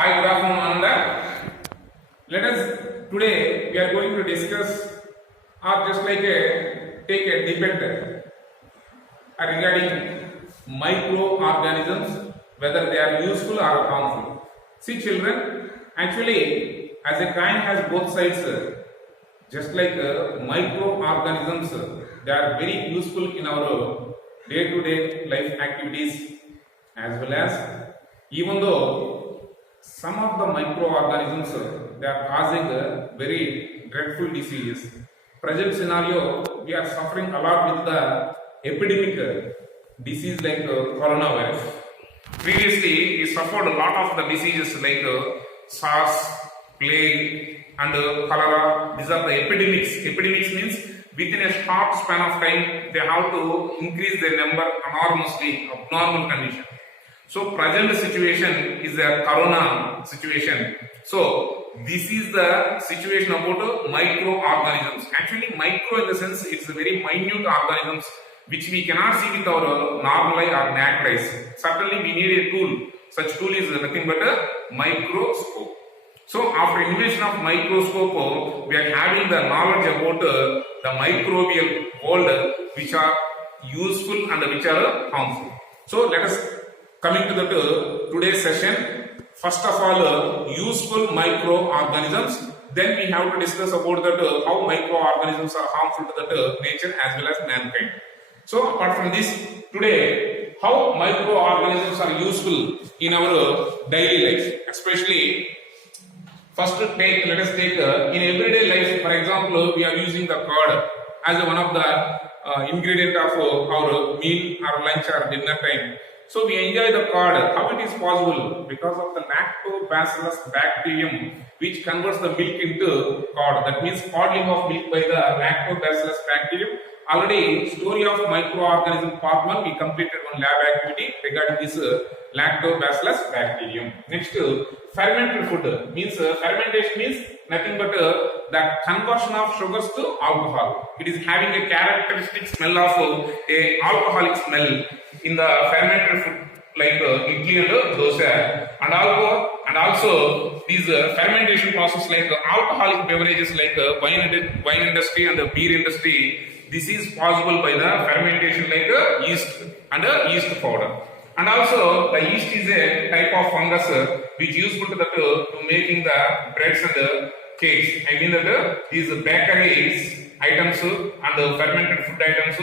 Hi, good afternoon, Ananda. Let us today we are going to discuss or just like take a debate regarding microorganisms, whether they are useful or harmful. See, children, actually, as a coin has both sides, just like microorganisms, they are very useful in our day-to-day life activities, as well as even though some of the microorganisms they are causing very dreadful diseases. Present scenario, we are suffering a lot with the epidemic disease like coronavirus. Previously, we suffered a lot of the diseases like SARS, plague, and cholera. These are the epidemics. Epidemics means within a short span of time, they have to increase their number enormously, abnormal condition. So present situation is a corona situation. So this is the situation about microorganisms. Actually, micro in the sense it's a very minute organisms which we cannot see with our normal eye or naked eyes. Certainly we need a tool. Such tool is nothing but a microscope. So after invention of microscope, we are having the knowledge about the microbial world which are useful and which are harmful. So let us coming to the today's session. First of all, useful microorganisms. Then we have to discuss about that how microorganisms are harmful to the nature as well as mankind. So apart from this, today how microorganisms are useful in our daily life, especially first let us take in everyday life. For example, we are using the curd as one of the ingredient of our meal or lunch or dinner time. So we enjoy the curd. How it is possible? Because of the lactobacillus bacterium which converts the milk into curd. That means curdling of milk by the lactobacillus bacterium. Already story of microorganism part 1 we completed one lab activity regarding this lactobacillus bacterium. Next, fermented food means fermentation means nothing but the conversion of sugars to alcohol. It is having a characteristic smell of a alcoholic smell in the fermented food like idli and dosa, and also these fermentation process like alcoholic beverages like wine industry and the beer industry. This is possible by the fermentation like yeast and yeast powder. And also the yeast is a type of fungus which is useful to making the breads and cakes. I mean that these bakeries items and fermented food items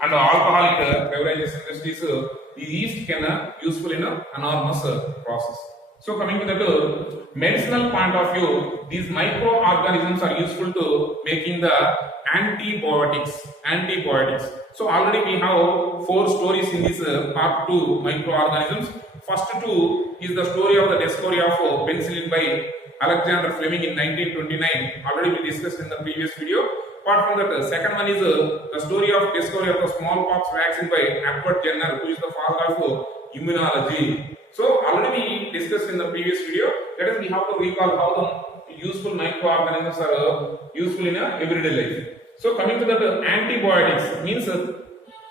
and alcoholic beverages industries, the yeast can useful in an enormous process. So coming to the medicinal point of view, these microorganisms are useful to making the antibiotics. So already we have 4 stories in this part 2 microorganisms. First 2 is the story of the discovery of penicillin by Alexander Fleming in 1929. Already we discussed in the previous video. Apart from that, second one is the story of discovery of the smallpox vaccine by Edward Jenner, who is the father of immunology. So already we discussed in the previous video. Let us we have to recall how the useful microorganisms are useful in everyday life. So coming to the antibiotics means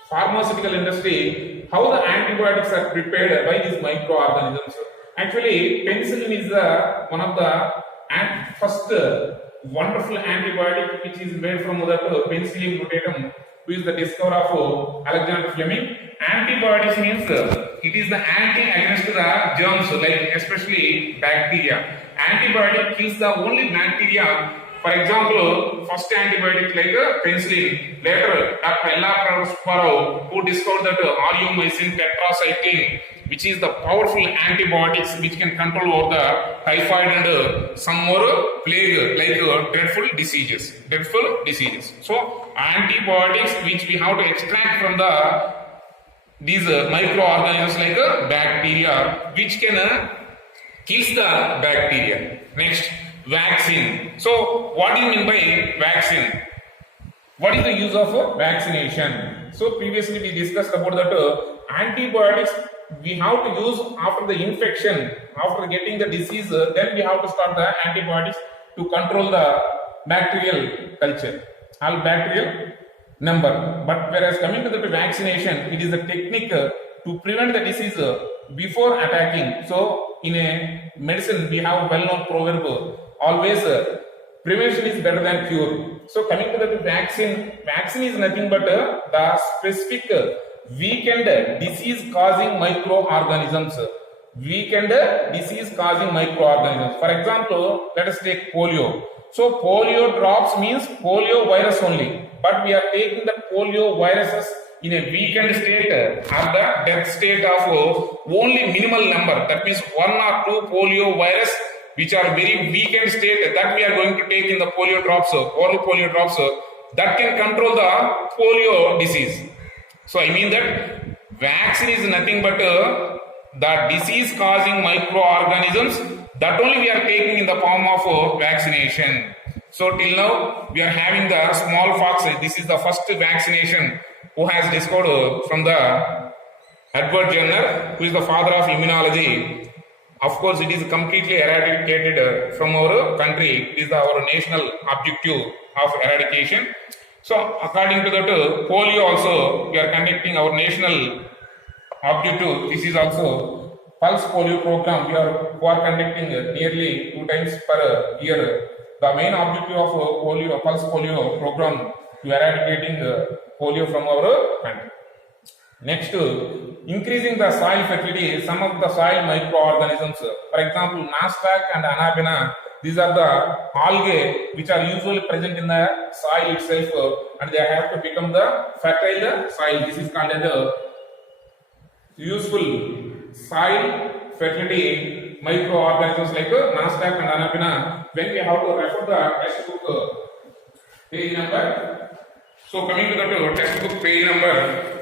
pharmaceutical industry, how the antibiotics are prepared by these microorganisms. Actually, penicillin is one of the first wonderful antibiotic which is made from the Penicillium rotatum, who is the discoverer of Alexander Fleming. Antibiotics means it is the anti against the germs, like especially bacteria. Antibiotic kills the only bacteria. For example, first antibiotic like penicillin. Later, Dr. Ella Sparrow, who discovered that aureomycin tetracycline, which is the powerful antibiotics which can control over the typhoid and some more plague like dreadful diseases. So antibiotics which we have to extract from these microorganisms like bacteria which can kills the bacteria. Next, vaccine. So what do you mean by vaccine? What is the use of vaccination? So previously we discussed about that antibiotics we have to use after the infection, after getting the disease, then we have to start the antibiotics to control the bacterial culture, all bacterial number. But whereas coming to the vaccination, it is a technique to prevent the disease before attacking. So in a medicine we have well-known proverb, always prevention is better than cure. So coming to the vaccine is nothing but the specific weakened disease causing microorganisms. Weakened disease causing microorganisms. For example, let us take polio. So polio drops means polio virus only, but we are taking the polio viruses in a weakened state or the death state of only minimal number. That means 1 or 2 polio virus which are very weakened state that we are going to take in the polio drops, oral polio drops, that can control the polio disease. So I mean that vaccine is nothing but the disease causing microorganisms that only we are taking in the form of vaccination. So till now we are having the smallpox. This is the first vaccination who has discovered from the Edward Jenner, who is the father of immunology. Of course, it is completely eradicated from our country. It is our national objective of eradication. So according to that, polio also we are conducting our national objective. This is also pulse polio program. We are conducting nearly 2 times per year. The main objective of polio, pulse polio program to eradicating polio from our country. Next, increasing the soil fertility. Some of the soil microorganisms, for example, Nostoc and Anabaena, these are the algae which are usually present in the soil itself, and they have to become the fertile soil. This is called as the useful soil fertility microorganisms like Nostoc and Anabaena. When we have to refer the textbook page number. So coming to the textbook page number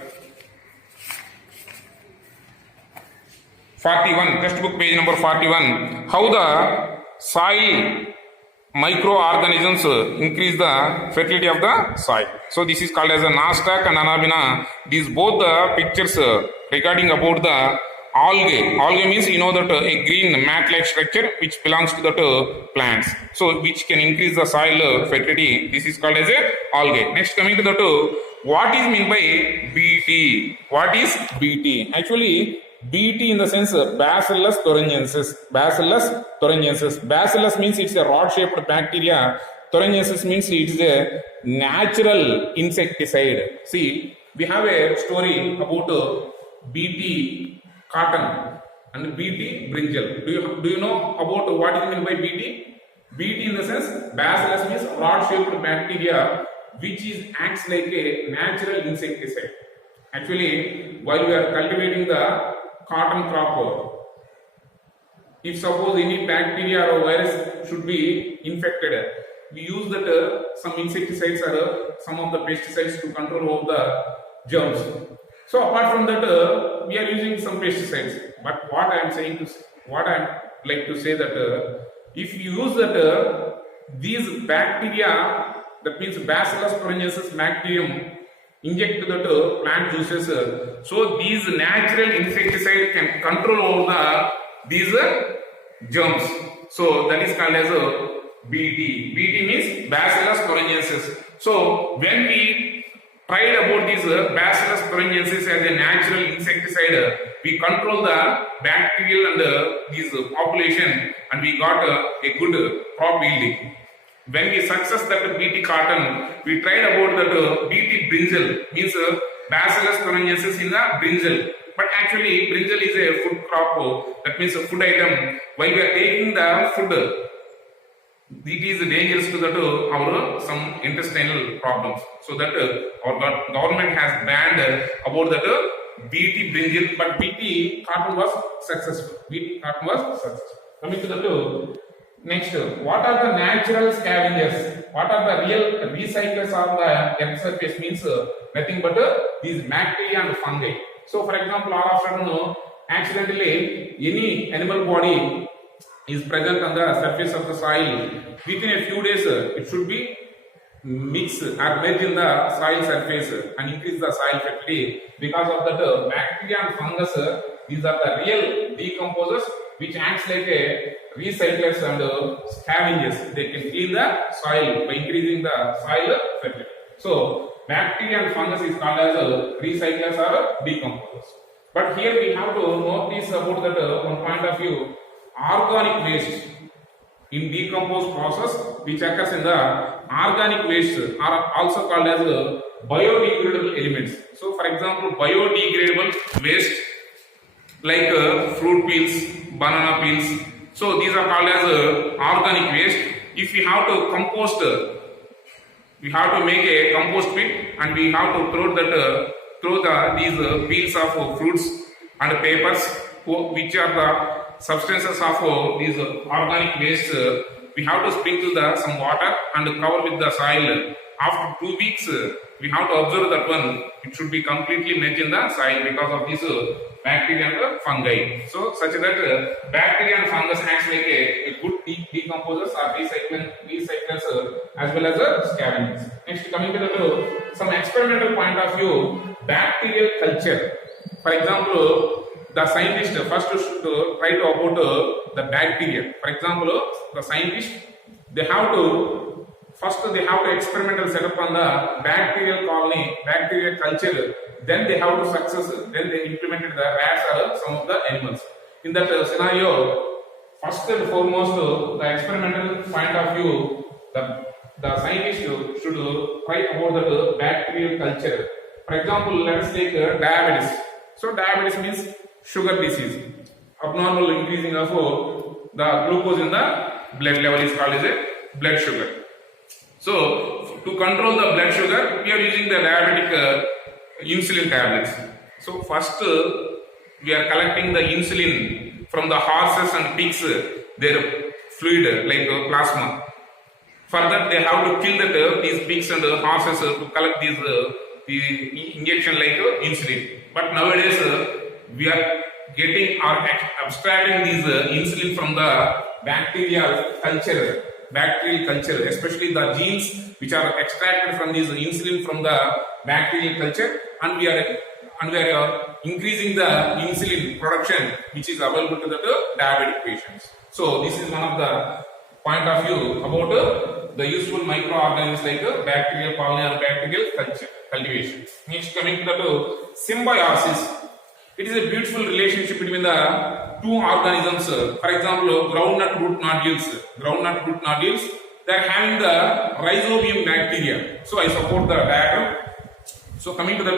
41, textbook page number 41, how the soil microorganisms increase the fertility of the soil. So this is called as a Nostoc and Anabaena. These both the pictures regarding about the algae. Algae means you know that a green mat-like structure which belongs to the plants. So which can increase the soil fertility. This is called as a algae. Next coming to the what is meant by BT? What is BT? Actually BT in the sense Bacillus thuringiensis. Bacillus thuringiensis. Bacillus means it's a rod-shaped bacteria. Thuringiensis means it is a natural insecticide. See, we have a story about BT cotton and BT brinjal. Do you know about what is meant by BT? BT in the sense Bacillus means rod-shaped bacteria which acts like a natural insecticide. Actually, while we are cultivating the cotton crop, if suppose any bacteria or virus should be infected, we use that some insecticides or some of the pesticides to control over the germs. So apart from that, we are using some pesticides. But what I am like to say that if you use that these bacteria, that means Bacillus thuringiensis bacterium, inject to the plant juices, so these natural insecticide can control over these germs. So that is called as BT. BT means Bacillus thuringiensis. So when we tried about this Bacillus thuringiensis as a natural insecticide, we control the bacterial and this population, and we got a good crop yielding. When we success that BT cotton, we tried about that BT brinjal, means Bacillus thuringiensis in the brinjal. But actually, brinjal is a food crop, that means a food item. While we are taking the food, it is dangerous to that our some intestinal problems. So that our government has banned about that BT brinjal, but BT cotton was successful. BT cotton was successful. Coming to the next, what are the natural scavengers? What are the real recyclers on the earth surface? Means nothing but these bacteria and fungi. So for example, all of a sudden, accidentally any animal body is present on the surface of the soil. Within a few days, it should be mixed or merged in the soil surface and increase the soil fertility. Because of that, bacteria and fungus, these are the real decomposers which acts like a recyclers and scavengers. They can clean the soil by increasing the soil fertility. So bacteria and fungus is called as recyclers or decomposers. But here we have to notice about that one point of view. organic waste in decomposed process which occurs in the organic waste are also called as biodegradable elements. So for example, biodegradable waste like fruit peels, banana peels, so these are called as organic waste. If we have to compost, we have to make a compost pit and we have to throw these peels of fruits and papers, which are the substances of these organic waste. We have to sprinkle some water and cover with the soil. After 2 weeks, we have to observe that one. It should be completely merged in the soil because of this bacteria and fungi. So such that bacteria and fungus acts like a good decomposers or recyclers as well as scavengers. Next, coming to some experimental point of view, bacterial culture. For example, the scientist first should try to about the bacteria. For example, the scientist they have to experimental set up on the bacterial colony, bacterial culture. Then they have to success. Then they implemented the rats or some of the animals. In that scenario, first and foremost, the experimental point of view, the scientist should try about the bacterial culture. For example, let us take diabetes. So diabetes means sugar disease, abnormal increasing of the glucose in the blood level is called as a blood sugar. So to control the blood sugar, we are using the diabetic insulin tablets. So first we are collecting the insulin from the horses and pigs, their fluid like plasma. For that they have to kill these pigs and horses to collect these the injection like insulin. But nowadays we are getting or abstracting these insulin from the bacterial culture, especially the genes which are extracted from this insulin from the bacterial culture, and we are increasing the insulin production which is available to the diabetic patients. So this is one of the point of view about the useful microorganisms like bacterial colony or bacterial cultivation. Next, coming to the symbiosis. It is a beautiful relationship between the two organisms. For example, groundnut root nodules. They are having the rhizobium bacteria. So I support the diagram. So coming to the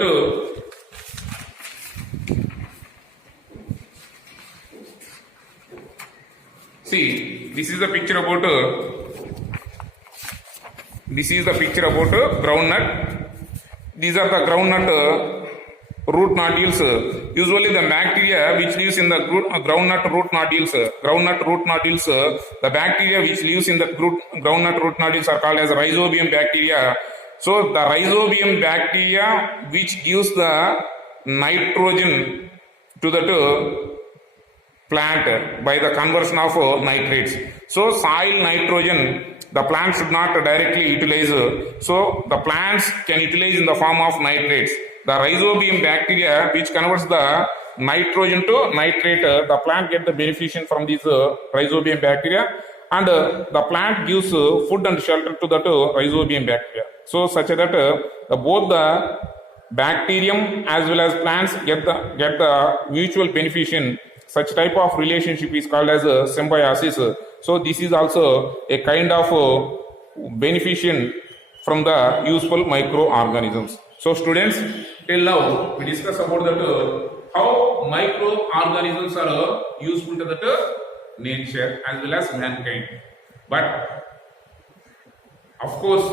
see, this is the picture about groundnut. These are the groundnut root nodules. Usually the bacteria which lives in the groundnut root nodules, the bacteria which lives in the groundnut root nodules are called as rhizobium bacteria. So the rhizobium bacteria which gives the nitrogen to the plant by the conversion of nitrates. So soil nitrogen the plant should not directly utilize. So the plants can utilize in the form of nitrates. The rhizobium bacteria which converts the nitrogen to nitrate, the plant get the beneficiation from these rhizobium bacteria, and the plant gives food and shelter to that rhizobium bacteria. So such that both the bacterium as well as plants get the mutual beneficiation. Such type of relationship is called as symbiosis. So this is also a kind of beneficiation from the useful microorganisms. So students, till now we discuss about that how microorganisms are useful to the nature as well as mankind. But of course,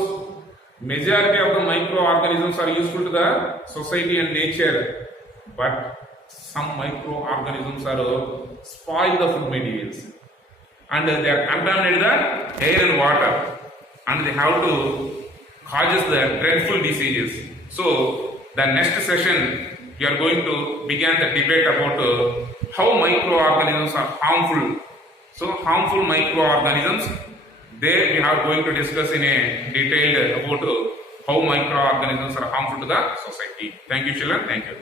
majority of the microorganisms are useful to the society and nature. But some microorganisms are spoil the food materials and they are contaminated the air and water, and they have to causes the dreadful diseases. So the next session we are going to begin the debate about how microorganisms are harmful. So harmful microorganisms, there we are going to discuss in a detailed about how microorganisms are harmful to the society. Thank you children. Thank you.